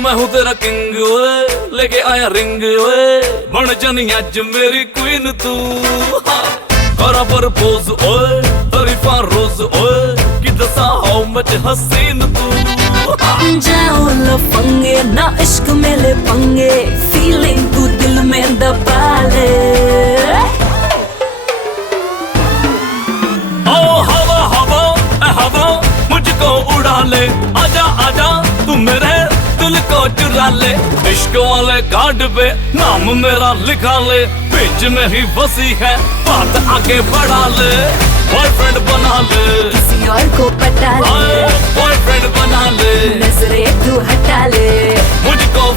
मैं हूँ तेरा किंग ओए, लेके आया रिंग ओए, बन जानी अज मेरी क्वीन तू। करा प्रपोज ओए, तरीफा रोज ओए, कि दसा हाउ मच हसीन तू। जाओ लफंगे ना इश्क में ले पंगे, फीलिंग तू दिल में दबा ले। ओ हवा हवा ए हवा मुझको उड़ा ले, आजा आजा तू मेरे दिल को चुरा ले। इश्क वाले कार्ड पे नाम मेरा लिखा ले, बीच में ही बसी है बात आगे बढ़ा ले। बॉयफ्रेंड बना ले, किसी और को पटा ले, बॉयफ्रेंड बना ले, नजरे तू हटा ले। मुझको